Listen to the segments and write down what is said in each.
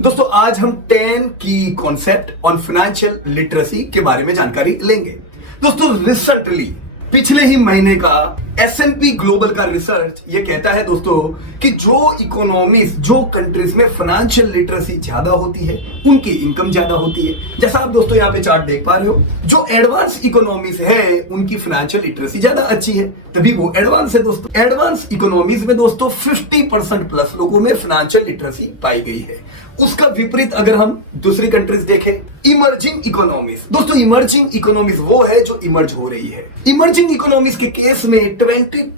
दोस्तों आज हम 10 की कॉन्सेप्ट ऑन फाइनेंशियल लिटरेसी के बारे में जानकारी लेंगे। दोस्तों रिसेंटली पिछले ही महीने का S&P ग्लोबल का रिसर्च ये कहता है दोस्तों कि जो इकोनॉमीज जो कंट्रीज में फाइनेंशियल लिटरेसी ज्यादा होती है उनकी इनकम ज्यादा होती है। जैसा आप दोस्तों यहाँ पे चार्ट देख पा रहे हो, जो एडवांस इकोनॉमीज है उनकी फाइनेंशियल लिटरेसी ज्यादा अच्छी है, तभी वो एडवांस है। दोस्तों एडवांस इकोनॉमीज में दोस्तों 50% प्लस लोगों में फाइनेंशियल लिटरेसी पाई गई है। उसका विपरीत अगर हम दूसरी कंट्रीज देखें, इमर्जिंग इकोनॉमीज, दोस्तों इमर्जिंग इकोनॉमीज वो है जो इमर्ज हो रही है। इमर्जिंग इकोनॉमीज के केस में 20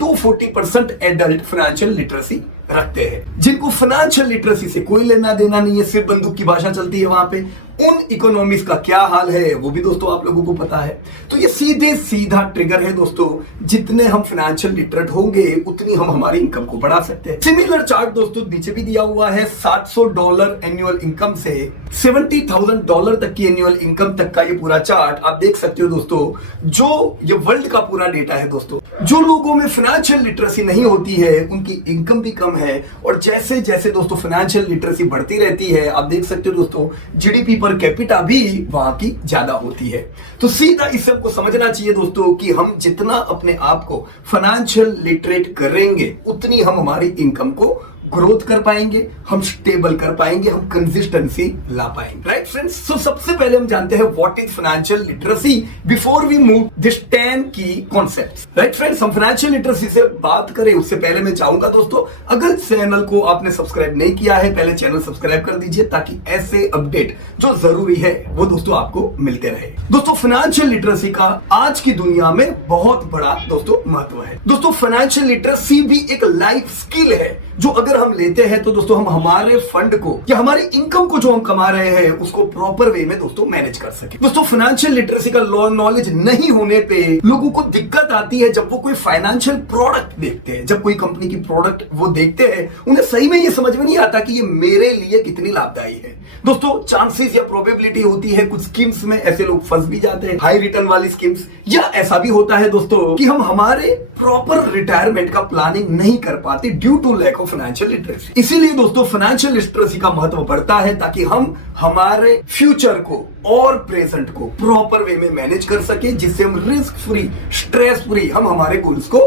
to 40% एडल्ट फाइनेंशियल लिटरेसी रखते हैं, जिनको फाइनेंशियल लिटरेसी से कोई लेना देना नहीं है, सिर्फ बंदूक की भाषा चलती है वहां पे। उन इकोनॉमीज का क्या हाल है वो भी दोस्तों आप लोगों को पता है। तो ये सीधे सीधा ट्रिगर है दोस्तों, जितने हम फाइनेंशियल लिटरेट होंगे उतनी हम हमारी इनकम को बढ़ा सकते हैं। सिमिलर चार्ट दोस्तों नीचे भी दिया हुआ है। $700 एनुअल इनकम से $70,000 तक की एनुअल इनकम तक का ये पूरा चार्ट आप देख सकते हो दोस्तों, जो ये वर्ल्ड का पूरा डेटा है दोस्तों। जो लोगों में फाइनेंशियल लिटरेसी नहीं होती है उनकी इनकम भी कम है, और जैसे जैसे दोस्तों फाइनेंशियल लिटरेसी बढ़ती रहती है आप देख सकते हो दोस्तों जीडीपी पर कैपिटा भी वहां की ज्यादा होती है। तो सीधा इस सबको समझना चाहिए दोस्तों कि हम जितना अपने आप को फाइनेंशियल लिटरेट करेंगे उतनी हम हमारी इनकम को ग्रोथ कर पाएंगे, हम स्टेबल कर पाएंगे, हम कंसिस्टेंसी ला पाएंगे। राइट फ्रेंड्स, सो सबसे पहले हम जानते हैं what is financial literacy before we move this 10 की कॉन्सेप्ट्स। राइट फ्रेंड्स, हम फाइनेंशियल लिटरेसी से बात करें उससे पहले मैं चाहूंगा दोस्तों, अगर चैनल को आपने सब्सक्राइब नहीं किया है पहले चैनल सब्सक्राइब कर दीजिए, ताकि ऐसे अपडेट जो जरूरी है वो दोस्तों आपको मिलते रहे। दोस्तों फाइनेंशियल लिटरेसी का आज की दुनिया में बहुत बड़ा दोस्तों महत्व है। दोस्तों फाइनेंशियल लिटरेसी भी एक लाइफ स्किल है जो अगर हम लेते हैं तो दोस्तों हम हमारे फंड को या हमारी इनकम को जो हम कमा रहे हैं उसको प्रॉपर वे में दोस्तों मैनेज कर सके। दोस्तों फाइनेंशियल लिटरेसी का नॉलेज नहीं होने पे लोगों को दिक्कत आती है जब वो कोई फाइनेंशियल प्रोडक्ट देखते हैं, जब कोई कंपनी की प्रोडक्ट वो देखते हैं उन्हें सही में ये समझ में नहीं आता कि ये मेरे लिए कितनी लाभदायी है। दोस्तों चांसेस या प्रोबेबिलिटी होती है कुछ स्कीम्स में ऐसे लोग फंस भी जाते हैं, हाई रिटर्न वाली स्कीम्स, या ऐसा भी होता है दोस्तों कि हम हमारे प्रॉपर रिटायरमेंट का प्लानिंग नहीं कर पाते due to lack of financial literacy. इसीलिए दोस्तों फाइनेंशियल लिटरेसी का महत्व बढ़ता है ताकि हम हमारे फ्यूचर को और प्रेजेंट को प्रॉपर वे में मैनेज कर सके, जिससे हम रिस्क फ्री, स्ट्रेस फ्री हम हमारे गोल्स को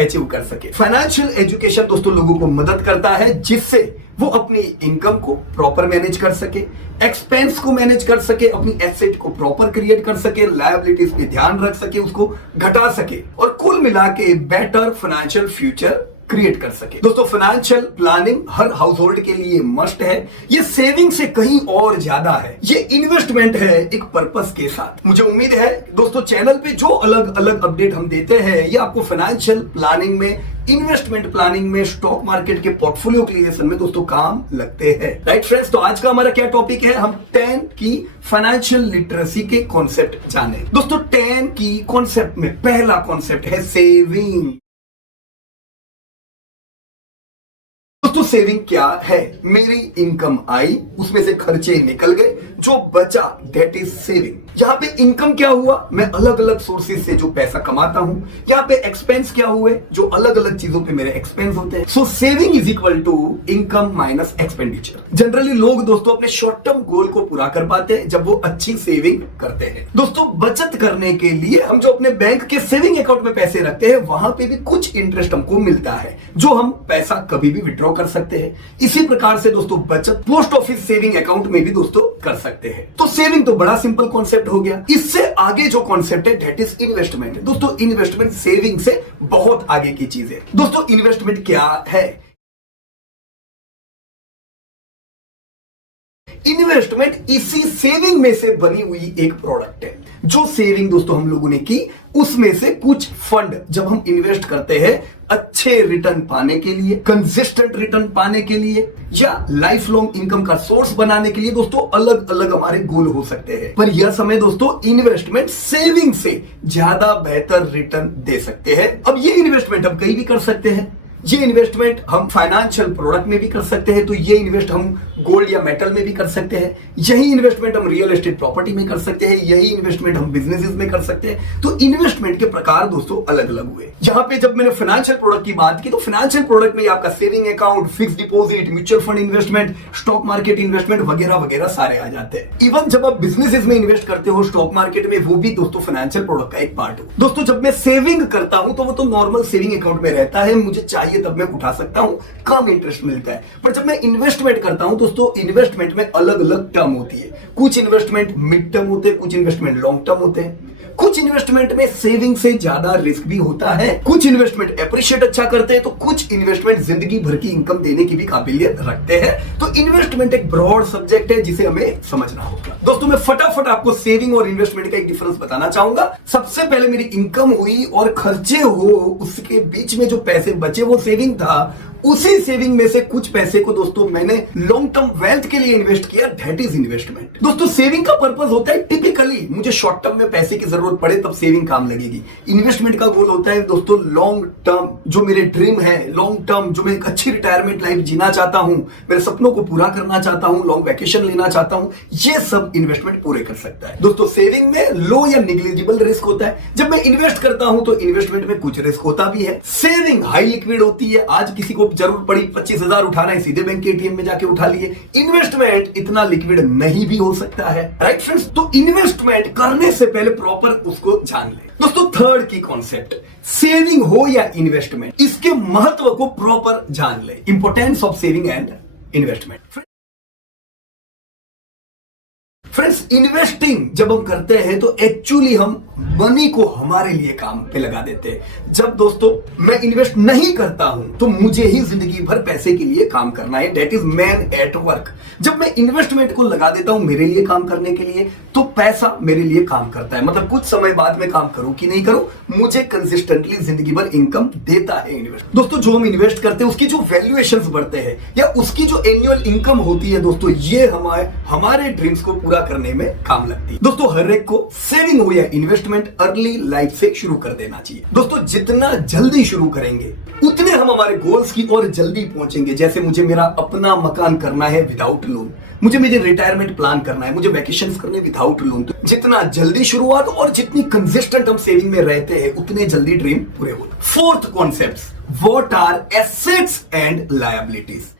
अचीव कर सके। फाइनेंशियल एजुकेशन दोस्तों लोगों को मदद करता है जिससे वो अपनी इनकम को प्रॉपर मैनेज कर सके, एक्सपेंस को मैनेज कर सके, अपनी एसेट को प्रॉपर क्रिएट कर सके, लायबिलिटीज पे ध्यान रख सके, उसको घटा सके, और कुल मिला के बेटर फाइनेंशियल फ्यूचर क्रिएट कर सके। दोस्तों फाइनेंशियल प्लानिंग हर हाउस होल्ड के लिए मस्ट है। ये सेविंग से कहीं और ज्यादा है, ये इन्वेस्टमेंट है एक पर्पस के साथ। मुझे उम्मीद है दोस्तों चैनल पे जो अलग अलग अपडेट हम देते हैं ये आपको फाइनेंशियल प्लानिंग में, इन्वेस्टमेंट प्लानिंग में, स्टॉक मार्केट के पोर्टफोलियो क्रिएशन में दोस्तों काम लगते हैं। राइट फ्रेंड्स, तो आज का हमारा क्या टॉपिक है, हम 10 की फाइनेंशियल लिटरेसी के कॉन्सेप्ट जाने। दोस्तों 10 की कॉन्सेप्ट में पहला कॉन्सेप्ट है सेविंग। दोस्तों सेविंग क्या है? मेरी इनकम आई, उसमें से खर्चे निकल गए, जो बचा दैट इज सेविंग। यहाँ पे इनकम क्या हुआ, मैं अलग अलग सोर्सेज से जो पैसा कमाता हूं। यहाँ पे एक्सपेंस क्या हुए, जो अलग अलग चीजों पे मेरे एक्सपेंस होते हैं। So saving is equal to income minus expenditure. Generally लोग दोस्तों अपने शॉर्ट टर्म गोल को पूरा कर पाते हैं जब वो अच्छी सेविंग करते हैं। दोस्तों बचत करने के लिए हम जो अपने बैंक के सेविंग अकाउंट में पैसे रखते हैं वहां पे भी कुछ इंटरेस्ट हमको मिलता है, जो हम पैसा कभी भी विड्रॉ कर सकते हैं। इसी प्रकार से दोस्तों बचत पोस्ट ऑफिस सेविंग अकाउंट में भी दोस्तों कर सकते हैं। तो सेविंग तो बड़ा सिंपल कॉन्सेप्ट हो गया। इससे आगे जो कॉन्सेप्ट है दैट इज इन्वेस्टमेंट। दोस्तों इन्वेस्टमेंट सेविंग से बहुत आगे की चीज है। दोस्तों इन्वेस्टमेंट क्या है? इन्वेस्टमेंट इसी सेविंग में से बनी हुई एक प्रोडक्ट है। जो सेविंग दोस्तों हम लोगों ने की उसमें से कुछ फंड जब हम इन्वेस्ट करते हैं अच्छे रिटर्न पाने के लिए, कंसिस्टेंट रिटर्न पाने के लिए, या लाइफ लॉन्ग इनकम का सोर्स बनाने के लिए दोस्तों अलग अलग हमारे गोल हो सकते हैं। पर यह समय दोस्तों इन्वेस्टमेंट सेविंग से ज्यादा बेहतर रिटर्न दे सकते हैं। अब ये इन्वेस्टमेंट हम कहीं भी कर सकते हैं, ये इन्वेस्टमेंट हम फाइनेंशियल प्रोडक्ट में भी कर सकते हैं, तो ये इन्वेस्ट हम गोल्ड या मेटल में भी कर सकते हैं, यही इन्वेस्टमेंट हम रियल एस्टेट प्रॉपर्टी में कर सकते हैं, यही इन्वेस्टमेंट हम बिजनेसेस में कर सकते हैं। तो इन्वेस्टमेंट के प्रकार दोस्तों अलग अलग हुए। यहां पे जब मैंने फाइनेंशियल प्रोडक्ट की बात की, तो फाइनेंशियल प्रोडक्ट में आपका saving account, fix deposit, mutual fund investment, stock market investment वगैरह वगैरह सारे आ जाते हैं। इवन जब आप बिजनेसेस में इन्वेस्ट करते हो स्टॉक मार्केट में, वो भी दोस्तों फाइनेंशियल प्रोडक्ट का एक पार्ट हो। दोस्तों जब मैं सेविंग करता हूं तो वो तो नॉर्मल सेविंग अकाउंट में रहता है, मुझे चाहिए तब मैं उठा सकता हूं, कम इंटरेस्ट मिलता है। पर जब मैं इन्वेस्टमेंट करता हूं दोस्तों, इन्वेस्टमेंट में अलग अलग टर्म होती है। कुछ इन्वेस्टमेंट मिड टर्म होते हैं, कुछ इन्वेस्टमेंट लॉन्ग टर्म होते हैं, कुछ इन्वेस्टमेंट में सेविंग से ज्यादा रिस्क भी होता है, कुछ इन्वेस्टमेंट एप्रिशिएट अच्छा करते हैं, तो कुछ इन्वेस्टमेंट जिंदगी भर की इनकम देने की भी काबिलियत रखते हैं। तो इन्वेस्टमेंट एक ब्रॉड सब्जेक्ट है जिसे हमें समझना होगा। दोस्तों मैं फटाफट आपको सेविंग और इन्वेस्टमेंट का एक डिफरेंस बताना चाहूंगा। सबसे पहले मेरी इनकम हुई और खर्चे हो, उसके बीच में जो पैसे बचे वो सेविंग था। उसी सेविंग में से कुछ पैसे को दोस्तों मैंने लॉन्ग टर्म वेल्थ के लिए इन्वेस्ट किया, दैट इज इन्वेस्टमेंट। दोस्तों सेविंग का पर्पस होता है टिपिकली मुझे शॉर्ट टर्म में पैसे की जरूरत पड़े तब सेविंग काम लगेगी। इन्वेस्टमेंट का गोल होता है दोस्तों लॉन्ग टर्म, जो मेरे ड्रीम है, लॉन्ग टर्म जो मैं एक अच्छी रिटायरमेंट लाइफ जीना चाहता हूं, मेरे सपनों को पूरा करना चाहता हूं, लॉन्ग वैकेशन लेना चाहता हूं, ये सब इन्वेस्टमेंट पूरे कर सकता है। दोस्तों सेविंग में लो या निग्लिजिबल रिस्क होता है, जब मैं इन्वेस्ट करता हूं तो इन्वेस्टमेंट में कुछ रिस्क होता भी है। सेविंग हाई लिक्विड होती है, आज किसी को जरूरत पड़ी 25,000 उठाना है, सीधे बैंक के एटीएम में जाके उठा लिए। इन्वेस्टमेंट इतना लिक्विड नहीं भी हो सकता है, राइट फ्रेंड्स। तो इन्वेस्टमेंट करने से पहले प्रॉपर उसको जान ले। दोस्तों थर्ड की कॉन्सेप्ट, सेविंग हो या इन्वेस्टमेंट, इसके महत्व को प्रॉपर जान ले। Importance of saving and investment. Friends investing जब हम करते हैं तो एक्चुअली हम मनी को हमारे लिए काम पे लगा देते हैं। जब दोस्तों मैं इन्वेस्ट नहीं करता हूं तो मुझे ही जिंदगी भर पैसे के लिए काम करना है, that is man at work. जब मैं इन्वेस्टमेंट को लगा देता हूं मेरे लिए काम करने के लिए, तो पैसा मेरे लिए काम करता है। मतलब कुछ समय बाद में काम करूं कि नहीं करूं, मुझे कंसिस्टेंटली जिंदगी भर इनकम देता है इन्वेस्ट। दोस्तों जो हम इन्वेस्ट करते हैं उसकी जो वैल्यूएशंस बढ़ते हैं या उसकी जो एनुअल इनकम होती है दोस्तों, ये हमारे ड्रीम्स को पूरा करने में काम लगती है। दोस्तों हर एक को सेविंग हो या इन्वेस्टमेंट अर्ली लाइफ से शुरू कर देना चाहिए। दोस्तों जितना जल्दी शुरू करेंगे उतने हम हमारे गोल्स की ओर जल्दी पहुंचेंगे। जैसे मुझे मेरा अपना मकान करना है विदाउट लोन, मुझे रिटायरमेंट प्लान करना है, मुझे वैकेशंस करने विदाउट लोन। तो जितना जल्दी शुरुआत और जितनी कंसिस्टेंट हम सेविंग में रहते हैं उतने जल्दी ड्रीम पूरे होते। Fourth concept, what are assets and liabilities.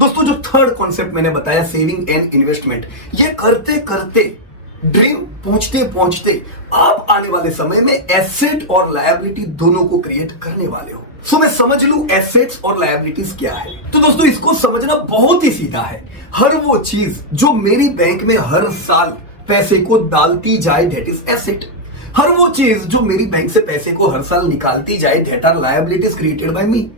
दोस्तों जो थर्ड कॉन्सेप्ट मैंने बताया सेविंग एंड इन्वेस्टमेंट, ये करते करते ड्रीम पहुंचते पहुंचते आप आने वाले समय में एसेट और लायबिलिटी दोनों को क्रिएट करने वाले हो। सो मैं समझ लूं एसेट्स और लायबिलिटीज क्या है। तो दोस्तों इसको समझना बहुत ही सीधा है। हर वो चीज जो मेरी बैंक में हर साल पैसे को डालती जाए दैट इज एसेट। हर वो चीज जो मेरी बैंक से पैसे को हर साल निकालती जाए that are liabilities created by me.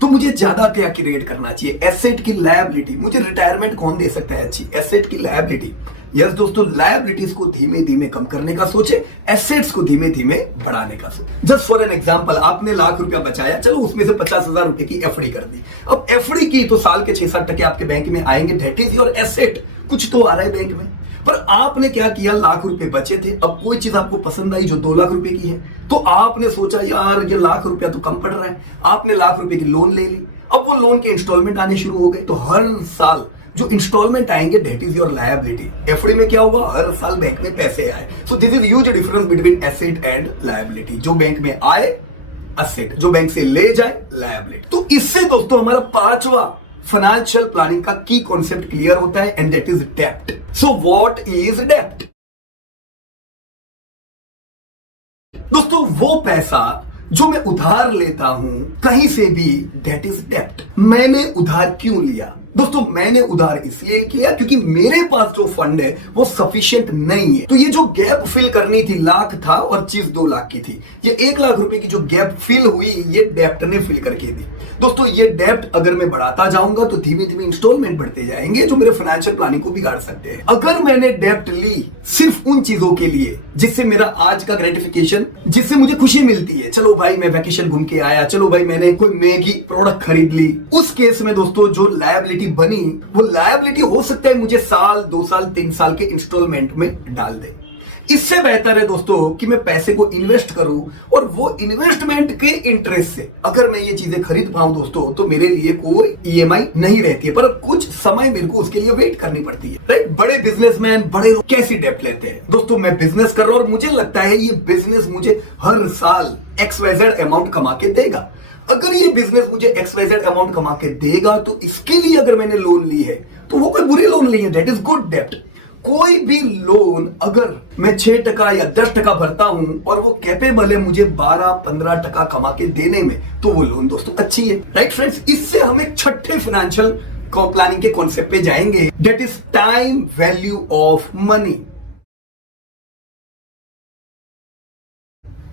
तो मुझे ज्यादा क्या क्रिएट करना चाहिए, एसेट की लायबिलिटी। मुझे रिटायरमेंट कौन दे सकता है अच्छी, एसेट की लायबिलिटी। यस दोस्तों लायबिलिटीज को धीमे धीमे कम करने का सोचे, एसेट्स को धीमे धीमे बढ़ाने का सोचे। जस्ट फॉर एन एग्जांपल, आपने लाख रुपया बचाया, चलो उसमें से 50,000 रुपए की एफडी कर दी। अब एफडी की तो साल के 6-7% आपके बैंक में आएंगे, दैट इज योर एसेट। कुछ तो आ रहा है बैंक में। पर आपने क्या किया, लाख रुपए बचे थे, अब कोई चीज आपको पसंद आई जो 2 लाख रुपए की है, तो आपने सोचा यार ये लाख रुपया तो कम पड़ रहा है, आपने लाख रुपए की लोन ले ली। अब वो लोन के इंस्टॉलमेंट आने शुरू हो गए, तो हर साल जो इंस्टॉलमेंट आएंगे that is your liability. FD में क्या होगा, हर साल बैंक में पैसे आए। So this is huge difference between asset and liability. जो बैंक में आए एसेट, जो बैंक से ले जाए लायबिलिटी। तो इससे दोस्तों हमारा 5वां फाइनेंशियल प्लानिंग का की कॉन्सेप्ट क्लियर होता है, एंड दैट इज डेप्ट। सो व्हाट इज डेप्ट? दोस्तों वो पैसा जो मैं उधार लेता हूं कहीं से भी, दैट इज डेप्ट। मैंने उधार क्यों लिया? दोस्तों मैंने उधार इसलिए किया क्योंकि मेरे पास जो फंड है वो सफिशिएंट नहीं है। तो ये जो गैप फिल करनी थी, लाख था और चीज 2 लाख की थी, ये 1 लाख रुपए की जो गैप फिल हुई ये डेप्ट ने फिल करके दी। दोस्तों ये डेप्ट अगर मैं बढ़ाता जाऊंगा तो धीमे धीमे इंस्टॉलमेंट बढ़ते जाएंगे जो मेरे फाइनेंशियल प्लानिंग को बिगाड़ सकते हैं। अगर मैंने डेप्ट ली सिर्फ उन चीजों के लिए जिससे मेरा आज का ग्रेटिफिकेशन, जिससे मुझे खुशी मिलती है, चलो भाई मैं वैकेशन घूम के आया, चलो भाई मैंने कोई मैगी प्रोडक्ट खरीद ली, उस केस में दोस्तों जो लायबिलिटी बनी वो लायबिलिटी हो सकता है मुझे साल, 2 साल, 3 साल के इंस्टॉलमेंट में डाल दे। इससे बेहतर है दोस्तों कि मैं पैसे को इन्वेस्ट करूं और वो इन्वेस्टमेंट के इंटरेस्ट से अगर मैं ये चीजें खरीद पाऊं दोस्तों तो मेरे लिए कोई ईएमआई नहीं रहती है, पर कुछ समय मेरे को उसके लिए वेट करनी पड़ती है। राइट? बड़े बिजनेसमैन, बड़े लोग कैसी डेप्ट लेते हैं दोस्तों? मैं बिजनेस कर रहा हूं और मुझे लगता है ये बिजनेस मुझे हर साल XYZ अमाउंट कमा के देगा। अगर ये बिजनेस मुझे XYZ अमाउंट कमा के देगा तो इसके लिए अगर मैंने लोन ली है तो वो कोई बुरी लोन नहीं है, दैट इज गुड डेप्ट। कोई भी लोन अगर मैं 6% या 10% भरता हूं और वो कैपेबल है मुझे 12-15% कमा के देने में, तो वो लोन दोस्तों अच्छी है। Right friends? इससे हम एक छठे फाइनेंशियल प्लानिंग के कॉन्सेप्ट पे जाएंगे, that is time value of money.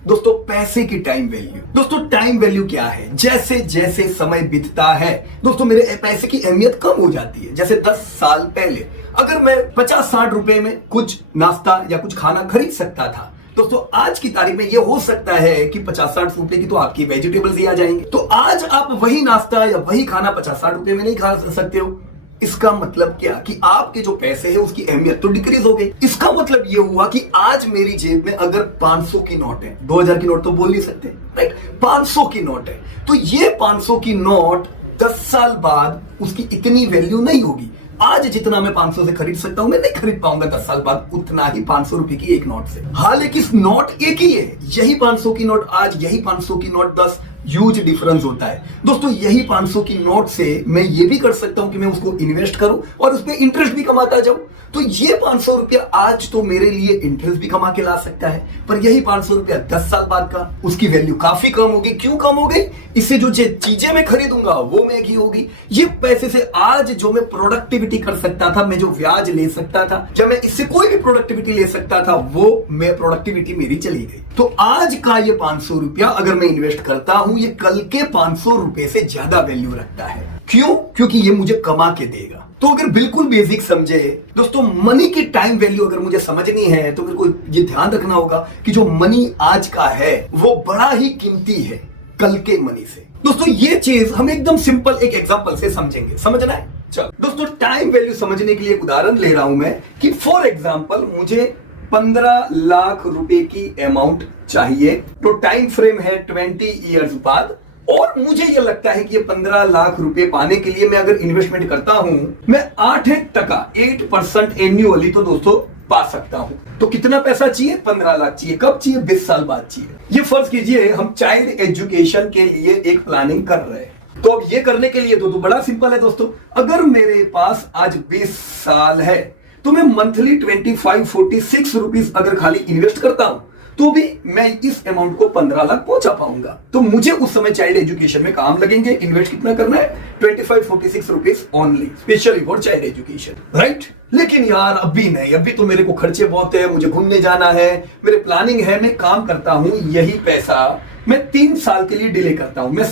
दोस्तों पैसे की टाइम वैल्यू। दोस्तों टाइम वैल्यू क्या है? जैसे जैसे समय बीतता है दोस्तों मेरे पैसे की अहमियत कम हो जाती है। जैसे 10 साल पहले अगर मैं 50-60 रुपए में कुछ नाश्ता या कुछ खाना खरीद सकता था, दोस्तों आज की तारीख में ये हो सकता है कि 50-60 रुपए की तो आपकी वेजिटेबल्स ही आ जाएंगे। तो आज आप वही नाश्ता या वही खाना 50-60 रुपए में नहीं खा सकते हो। इसका मतलब क्या कि आपके जो पैसे है उसकी अहमियत तो डिक्रीज हो गई। इसका मतलब ये हुआ कि आज मेरी जेब में अगर 500 की नोट है, 2000 की नोट तो बोल नहीं सकते, राइट? 500 की नोट है तो ये 500 की नोट 10 साल बाद उसकी इतनी वैल्यू नहीं होगी। आज जितना मैं 500 से खरीद सकता हूं मैं नहीं खरीद पाऊंगा 10 साल बाद उतना ही 500 रुपए की एक नोट से। हालांकि नोट एक ही है, यही 500 की नोट आज, यही 500 की नोट 10, ह्यूज डिफरेंस होता है दोस्तों। यही 500 की नोट से मैं ये भी कर सकता हूं कि मैं उसको इन्वेस्ट करूं और उस पर इंटरेस्ट भी कमाता जाऊं। तो ये 500 रुपया आज तो मेरे लिए इंटरेस्ट भी कमा के ला सकता है, पर यही 500 रुपया 10 साल बाद का उसकी वैल्यू काफी कम होगी। क्यों कम हो गई? इससे जो चीजें मैं खरीदूंगा वो महंगी होगी। ये पैसे से आज जो मैं प्रोडक्टिविटी कर सकता था, मैं जो ब्याज ले सकता था, जब मैं इससे कोई भी प्रोडक्टिविटी ले सकता था, वो मैं प्रोडक्टिविटी मेरी चली गई। तो आज का ये 500 रुपया अगर मैं इन्वेस्ट करता हूं, ये कल के 500 रुपए से ज्यादा वैल्यू रखता है। क्यों? क्योंकि ये मुझे कमा के देगा। तो अगर बिल्कुल बेसिक समझे दोस्तों, मनी की टाइम वैल्यू अगर मुझे समझनी है तो मेरे को ये ध्यान रखना होगा कि जो मनी आज का है वो बड़ा ही कीमती है कल के मनी से। दोस्तों ये चीज हम एकदम सिंपल एक एग्जांपल से समझेंगे। समझना है? चलो दोस्तों, टाइम वैल्यू समझने के लिए एक उदाहरण ले रहा हूं मैं कि फॉर एग्जांपल मुझे 15 लाख रुपए की अमाउंट चाहिए, तो टाइम फ्रेम है 20 ईयर्स बाद, और मुझे यह लगता है कि ये 15 लाख रुपए पाने के लिए मैं अगर इन्वेस्टमेंट करता हूं, मैं 8% एन्युअली तो दोस्तों पा सकता हूं। तो कितना पैसा चाहिए? 15 लाख चाहिए। कब चाहिए? 20 साल बाद चाहिए। ये फर्ज कीजिए हम चाइल्ड एजुकेशन के लिए एक प्लानिंग कर रहे हैं। तो अब ये करने के लिए तो बड़ा सिंपल है दोस्तों। अगर मेरे पास आज 20 साल है तो मैं मंथली 25-46 रुपीज अगर खाली इन्वेस्ट करता हूं तो भी मैं इस अमाउंट को 15 लाख पहुंचा पाऊंगा। तो मुझे उस समय चाइल्ड एजुकेशन में काम लगेंगे। इन्वेस्ट कितना करना है? 25-46 rupees only, specially for child education, right? लेकिन यार अभी नहीं, अभी तो मेरे को खर्चे बहुत है, मुझे घूमने जाना है, मेरे प्लानिंग है, मैं काम करता हूं, यही पैसा मैं 3 साल के लिए डिले करता हूं। मैं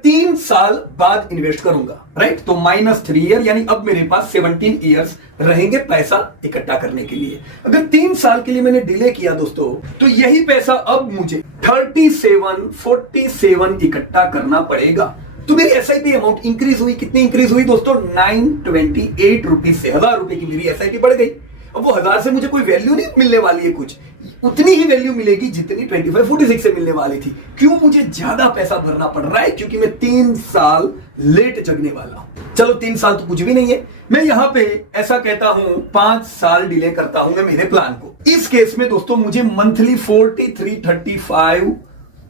3 साल बाद इन्वेस्ट करूंगा, राइट? तो -3 ईयर, यानी अब मेरे पास 17 ईयर्स रहेंगे पैसा इकट्ठा करने के लिए। अगर 3 साल के लिए मैंने डिले किया दोस्तों, तो यही पैसा अब मुझे 47 इकट्ठा करना पड़ेगा। तो मेरी एसआईपी अमाउंट इंक्रीज हुई। कितनी इंक्रीज हुई दोस्तों? 928 रुपीज से 1000 रुपए की मेरी एसआईपी बढ़ गई। अब वो 1000 से मुझे कोई वैल्यू नहीं मिलने वाली है, कुछ उतनी ही वैल्यू मिलेगी जितनी 25-46 से मिलने वाली थी। क्यों मुझे ज्यादा पैसा भरना पड़ रहा है? क्योंकि मैं 3 साल लेट जगने वाला हूं। चलो 3 साल तो कुछ भी नहीं है, मैं यहां पे ऐसा कहता हूं 5 साल डिले करता हूं मैं मेरे प्लान को। इस केस में दोस्तों मुझे मंथली 4335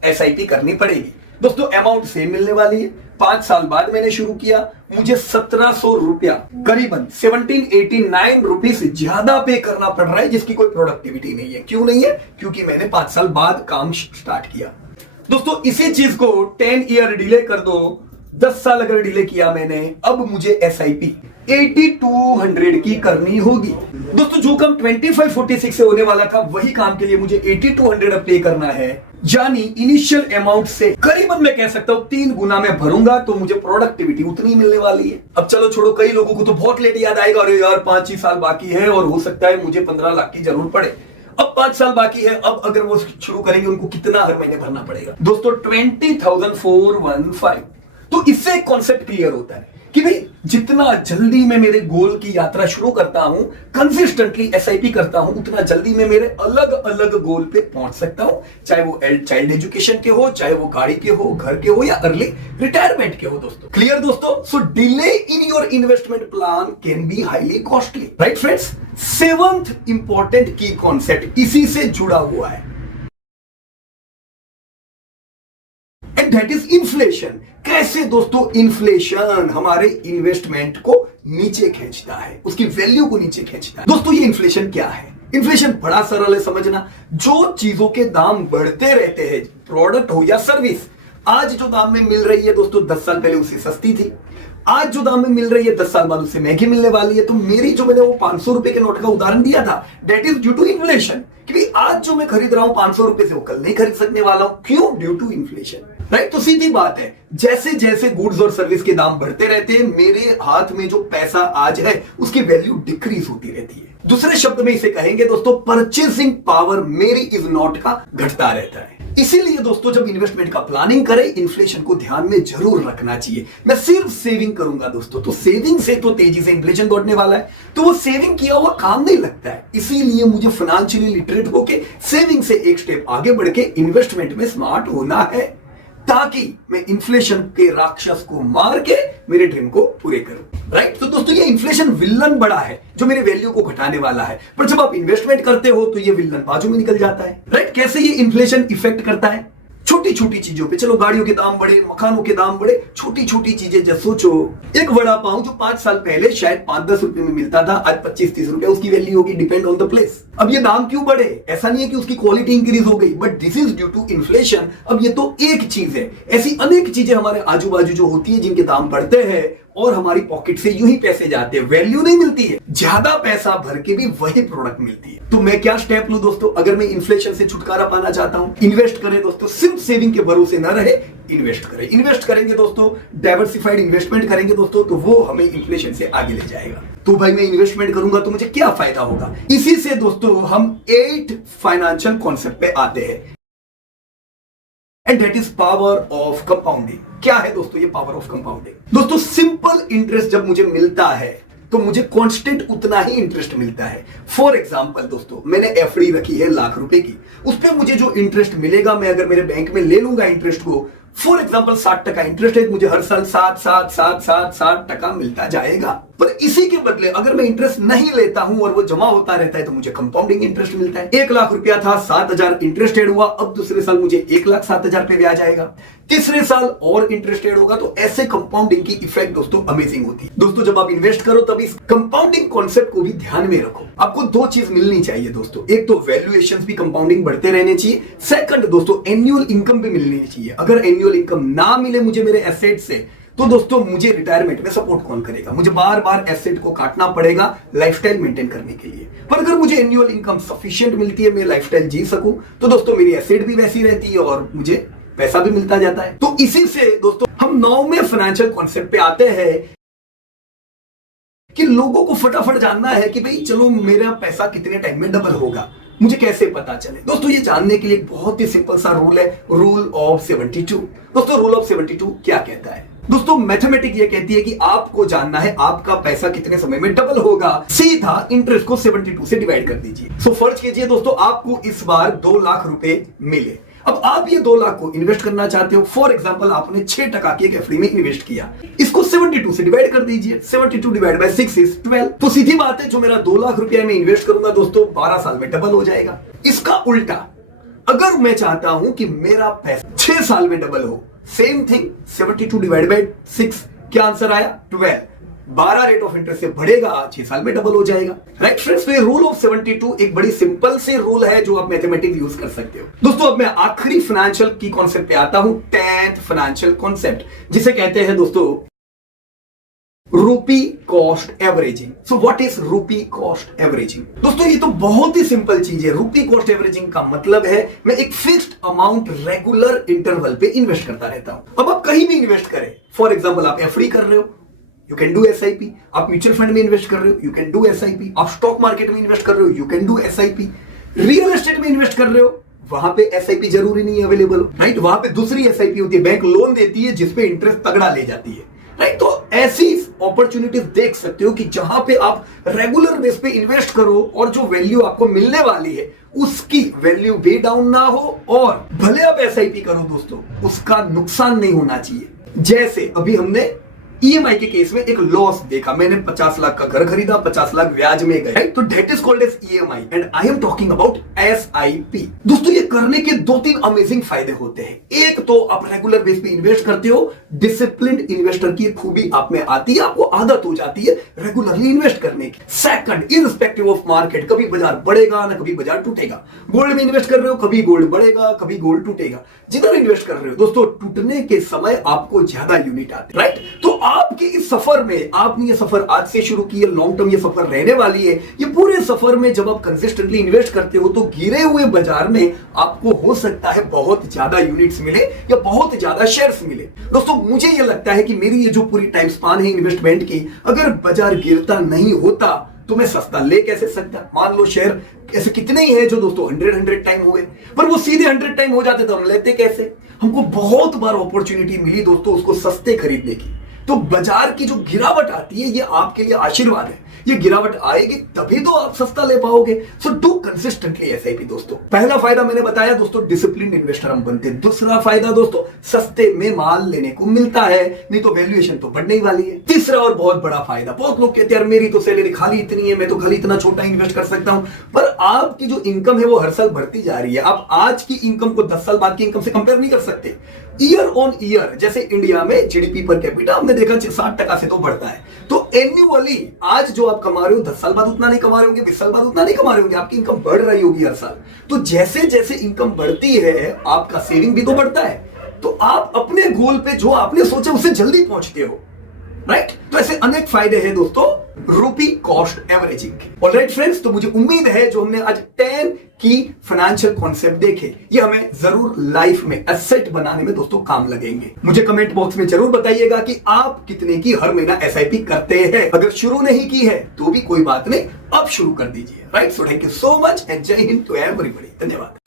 एसआईपी करनी पड़ेगी। दोस्तों अमाउंट सेम मिलने वाली है। 5 साल बाद मैंने शुरू किया, मुझे 1700 रुपया, करीबन 1789 रुपीज ज्यादा पे करना पड़ रहा है, जिसकी कोई प्रोडक्टिविटी नहीं है। क्यों नहीं है? क्योंकि मैंने 5 साल बाद काम स्टार्ट किया। दोस्तों इसी चीज को 10 ईयर डिले कर दो, 10 साल अगर डिले किया मैंने, अब मुझे एसआईपी 8200 की करनी होगी। दोस्तों जो काम 25-46 से होने वाला था, वही काम के लिए मुझे 8200 पे करना है, यानी इनिशियल अमाउंट से करीबन मैं कह सकता हूं 3 गुना में भरूंगा तो मुझे प्रोडक्टिविटी उतनी मिलने वाली है। अब चलो छोड़ो, कई लोगों को तो बहुत लेट याद आएगा, अरे यार 5 ही साल बाकी है और हो सकता है मुझे 15 लाख की जरूरत पड़े। अब 5 साल बाकी है, अब अगर वो शुरू करेंगे उनको कितना हर महीने भरना पड़ेगा दोस्तों? 20,415। तो इससे एक कॉन्सेप्ट क्लियर होता है कि भाई जितना जल्दी मैं मेरे गोल की यात्रा शुरू करता हूं, कंसिस्टेंटली एसआईपी करता हूं, उतना जल्दी मैं मेरे अलग अलग गोल पे पहुंच सकता हूं, चाहे वो चाइल्ड एजुकेशन के हो, चाहे वो गाड़ी के हो, घर के हो या अर्ली रिटायरमेंट के हो। दोस्तों क्लियर दोस्तों? So delay in your investment plan can be highly costly, right friends? Seventh important की कॉन्सेप्ट इसी से जुड़ा हुआ है, एंड दैट इज इन्फ्लेशन। कैसे दोस्तों इन्फ्लेशन हमारे इन्वेस्टमेंट को नीचे खींचता है, उसकी वैल्यू को नीचे खींचता है। दोस्तों ये इन्फ्लेशन क्या है? इन्फ्लेशन बड़ा सरल है समझना। जो चीजों के दाम बढ़ते रहते हैं, प्रोडक्ट हो या सर्विस, आज जो दाम में मिल रही है दोस्तों 10 साल पहले उससे सस्ती थी, आज जो दाम में मिल रही है 10 साल बाद उससे महंगी मिलने वाली है। तो मेरी जो मैंने वो 500 रुपए के नोट का उदाहरण दिया था, that is due to inflation. क्योंकि आज जो मैं खरीद रहा हूं 500 रुपए से, वो कल नहीं खरीद सकने वाला हूं। क्यों? Due to inflation, right? तो सीधी बात है, जैसे जैसे गुड्स और सर्विस के दाम बढ़ते रहते हैं, मेरे हाथ में जो पैसा आज है उसकी वैल्यू डिक्रीज होती रहती है। दूसरे शब्द में इसे कहेंगे दोस्तों, परचेसिंग पावर मेरी इज नॉट का घटता रहता है। इसीलिए दोस्तों जब इन्वेस्टमेंट का प्लानिंग करें, इन्फ्लेशन को ध्यान में जरूर रखना चाहिए। मैं सिर्फ सेविंग करूंगा दोस्तों, तो सेविंग से तो तेजी से इन्फ्लेशन दौड़ने वाला है, तो वो सेविंग किया हुआ काम नहीं लगता है। इसीलिए मुझे फाइनेंशियली लिटरेट होके सेविंग से एक स्टेप आगे बढ़ के इन्वेस्टमेंट में स्मार्ट होना है, ताकि मैं इन्फ्लेशन के राक्षस को मार के मेरे ड्रीम को पूरे करूं, राइट? तो दोस्तों ये इन्फ्लेशन विलन बड़ा है जो मेरे वैल्यू को घटाने वाला है, पर जब आप इन्वेस्टमेंट करते हो तो ये विलन बाजू में निकल जाता है, राइट? कैसे ये इन्फ्लेशन इफेक्ट करता है? छोटी छोटी चीजों पे, चलो गाड़ियों के दाम बढ़े, मकानों के दाम बढ़े, छोटी छोटी चीजें। जब सोचो एक वड़ा पाव जो 5 साल पहले शायद 5-10 रुपए में मिलता था, आज 25-30 रुपए उसकी वैल्यू होगी, डिपेंड ऑन द प्लेस। अब ये दाम क्यों बढ़े? ऐसा नहीं है कि उसकी क्वालिटी इंक्रीज हो गई, but this is due to inflation. अब ये तो एक चीज है, ऐसी अनेक चीजें हमारे आजू बाजू जो होती है जिनके दाम बढ़ते हैं और हमारी पॉकेट से यूं ही पैसे जाते हैं, वैल्यू नहीं मिलती है, ज्यादा पैसा भर के भी वही प्रोडक्ट मिलती है। तो मैं क्या स्टेप लूं दोस्तों अगर मैं इन्फ्लेशन से छुटकारा पाना चाहता हूं? इन्वेस्ट करें दोस्तों, सिर्फ सेविंग के भरोसे न रहे, इन्वेस्ट करें। इन्वेस्ट करेंगे दोस्तों, डाइवर्सिफाइड इन्वेस्टमेंट करेंगे दोस्तों, तो वो हमें इन्फ्लेशन से आगे ले जाएगा। तो भाई मैं इन्वेस्टमेंट करूंगा तो मुझे क्या फायदा होगा? इसी से दोस्तों हम 8 फाइनेंशियल कॉन्सेप्ट पे आते हैं, and that is power of compounding. क्या है दोस्तों ये पावर ऑफ कंपाउंडिंग? दोस्तों सिंपल इंटरेस्ट जब मुझे मिलता है तो मुझे कांस्टेंट उतना ही इंटरेस्ट मिलता है। फॉर एग्जांपल दोस्तों मैंने एफडी रखी है लाख रुपए की, उस पर मुझे जो इंटरेस्ट मिलेगा, मैं अगर मेरे बैंक में ले लूंगा इंटरेस्ट को, फॉर एग्जाम्पल 60% इंटरेस्ट है, मुझे हर साल 7 मिलता जाएगा। पर इसी के बदले अगर मैं इंटरेस्ट नहीं लेता हूं और वो जमा होता रहता है तो मुझे कंपाउंडिंग इंटरेस्ट मिलता है। 1 लाख रुपया था, 7,000 इंटरेस्ट एड हुआ, अब दूसरे साल मुझे 1,07,000 पे ब्याज आएगा, तीसरे साल और इंटरेस्ट एड होगा। तो ऐसे कंपाउंडिंग की इफेक्ट दोस्तों अमेजिंग होती है। दोस्तों जब आप इन्वेस्ट करो तब इस कंपाउंडिंग कॉन्सेप्ट को भी ध्यान में रखो। आपको 2 चीज मिलनी चाहिए दोस्तों, एक तो वैल्यूएशंस भी कंपाउंडिंग बढ़ते रहने चाहिए, सेकंड दोस्तों एनुअल इनकम भी मिलनी चाहिए। अगर एनुअल इनकम ना मिले मुझे मेरे एसेट से, तो दोस्तों मुझे रिटायरमेंट में सपोर्ट कौन करेगा? मुझे बार बार एसेट को काटना पड़ेगा लाइफस्टाइल मेंटेन करने के लिए। पर अगर मुझे एनुअल इनकम सफिशिएंट मिलती है, मैं लाइफस्टाइल जी सकूं, तो दोस्तों मेरी एसेट भी वैसी रहती है और मुझे पैसा भी मिलता जाता है। तो इसी से दोस्तों हम 9वें फाइनेंशियल कॉन्सेप्ट पे आते हैं कि लोगों को फटाफट जानना है कि भाई चलो मेरा पैसा कितने टाइम में डबल होगा, मुझे कैसे पता चले? दोस्तों ये जानने के लिए बहुत ही सिंपल सा रूल है, रूल ऑफ 72। दोस्तों रूल ऑफ 72 क्या कहता है? दोस्तों मैथमेटिक ये कहती है कि आपको जानना है आपका पैसा कितने समय में डबल होगा, सीधा इंटरेस्ट को 72 से डिवाइड कर दीजिए। सो फर्ज कीजिए दोस्तों आपको इस बार 2 लाख रुपए मिले। अब आप ये 2 लाख को इन्वेस्ट करना चाहते हो, फॉर एग्जांपल आपने 6% की एक एफडी में इन्वेस्ट किया, इसको 72 से डिवाइड कर दीजिए, 72 डिवाइड बाय 6 इज 12। तो सीधी बात है जो मेरा 2 लाख रुपया में इन्वेस्ट करूंगा दोस्तों 12 साल में डबल हो जाएगा। इसका उल्टा अगर मैं चाहता हूं कि मेरा पैसा 6 साल में डबल हो, सेम थिंग 72 डिवाइड बाय 6, क्या आंसर आया? 12। 12 रेट ऑफ इंटरेस्ट से बढ़ेगा, 6 साल में डबल हो जाएगा, राइट फ्रेंड्स? तो ये रूल ऑफ 72 एक बड़ी सिंपल से रूल है जो आप मैथमेटिक्स यूज कर सकते हो। दोस्तों अब मैं आखिरी फाइनेंशियल की कॉन्सेप्ट पे आता हूं, 10th फाइनेंशियल कॉन्सेप्ट, जिसे कहते हैं दोस्तों रूपी cost averaging. So what is रूपी कॉस्ट एवरेजिंग? दोस्तों ये तो बहुत ही सिंपल चीज है। रूपी कॉस्ट एवरेजिंग का मतलब है मैं एक फिक्स्ड अमाउंट रेगुलर इंटरवल पे इन्वेस्ट करता रहता हूं। अब आप कहीं भी इन्वेस्ट करें, फॉर एग्जांपल आप एफडी कर रहे हो, यू कैन डू एसआईपी, आप म्यूचुअल फंड में इन्वेस्ट कर रहे हो, यू कैन डू एसआईपी, आप स्टॉक मार्केट में इन्वेस्ट कर रहे हो, you can do SIP, real estate में इन्वेस्ट कर रहे हो, वहां पे एसआईपी जरूरी नहीं है अवेलेबल, राइट? वहां पे दूसरी एसआईपी होती है, बैंक लोन देती है जिसपे इंटरेस्ट तगड़ा ले जाती है, राइट? तो ऐसी अपॉर्चुनिटीज देख सकते हो कि जहां पे आप रेगुलर बेस पे इन्वेस्ट करो और जो वैल्यू आपको मिलने वाली है उसकी वैल्यू भी डाउन ना हो, और भले आप एसआईपी करो दोस्तों, उसका नुकसान नहीं होना चाहिए। जैसे अभी हमने ईएमआई के केस में एक लॉस देखा, मैंने 50 लाख का घर खरीदा, 50 लाख ब्याज में गए, तो that is called as EMI and I am talking about SIP. दोस्तों ये करने के 2-3 अमेजिंग फायदे होते हैं। एक तो आप रेगुलर बेस पे इन्वेस्ट करते हो, डिसिप्लिन्ड इन्वेस्टर की खूबी आप में आती है, आपको आदत हो जाती है रेगुलरली इन्वेस्ट करने की। सेकंड, इररिस्पेक्टिव ऑफ मार्केट, कभी बाजार बढ़ेगा ना कभी बाजार टूटेगा। गोल्ड में इन्वेस्ट कर रहे हो, कभी गोल्ड बढ़ेगा कभी गोल्ड टूटेगा। जिधर इन्वेस्ट कर रहे हो दोस्तों, टूटने के समय आपको ज्यादा यूनिट आते, राइट? तो आपके इस सफर में, आपने ये सफर आज से शुरू की है, लॉन्ग टर्म ये सफर रहने वाली है। ये पूरे सफर में जब आप कंसिस्टेंटली इन्वेस्ट करते हो तो गिरे हुए बाजार में आपको हो सकता है बहुत ज्यादा यूनिट्स मिले या बहुत ज्यादा शेयर्स मिले। दोस्तों मुझे ये लगता है कि मेरी ये जो पूरी टाइम स्पान है इन्वेस्टमेंट की, अगर बाजार गिरता नहीं होता तो मैं सस्ता ले कैसे सकता? मान लो शेयर ऐसे कितने ही है जो दोस्तों 100 टाइम हुए, पर वो सीधे 100 टाइम हो जाते तो हम लेते कैसे? हमको बहुत बार अपॉर्चुनिटी मिली दोस्तों उसको सस्ते खरीदने की। तो बाजार की जो गिरावट आती है ये आपके लिए आशीर्वाद है। ये गिरावट आएगी तभी तो आप सस्ता ले पाओगे। सो डू कंसिस्टेंटली एसआईपी दोस्तों। पहला फायदा मैंने बताया दोस्तों, डिसिप्लिन इन्वेस्टर हम बनते हैं। दूसरा फायदा दोस्तों, सस्ते में माल लेने को मिलता है, नहीं तो वैल्यूएशन तो बढ़ने ही वाली है। तीसरा और बहुत बड़ा फायदा, बहुत लोग कहते हैं यार मेरी तो सैलरी खाली इतनी है, मैं तो खाली इतना छोटा इन्वेस्ट कर सकता हूं, पर आपकी जो इनकम है वो हर साल बढ़ती जा रही है। आप आज की इनकम को 10 साल बाद की इनकम से कंपेयर नहीं कर सकते। ईयर ऑन ईयर, जैसे इंडिया में जीडीपी पर कैपिटा हमने देखा 60% से तो बढ़ता है, तो एन्युअली आज जो आप कमा रहे हो 10 साल बाद उतना नहीं कमा रहे होंगे, 20 साल बाद उतना नहीं कमा रहे होंगे, आपकी इनकम बढ़ रही होगी हर साल। तो जैसे जैसे इनकम बढ़ती है आपका सेविंग भी तो बढ़ता है, तो आप अपने गोल पे जो आपने सोचा उससे जल्दी पहुंचते हो, राइट? तो ऐसे अनेक फायदे हैं दोस्तों रूपी कॉस्ट एवरेजिंग। ऑलराइट फ्रेंड्स, तो मुझे उम्मीद है जो हमने आज 10 की फाइनेंशियल कॉन्सेप्ट देखे ये हमें जरूर लाइफ में एसेट बनाने में दोस्तों काम लगेंगे। मुझे कमेंट बॉक्स में जरूर बताइएगा कि आप कितने की हर महीना एसआईपी करते हैं। अगर शुरू नहीं की है तो भी कोई बात नहीं, अब शुरू कर दीजिए, right? So thank you so much and जय हिंद टू एवरीबॉडी। धन्यवाद।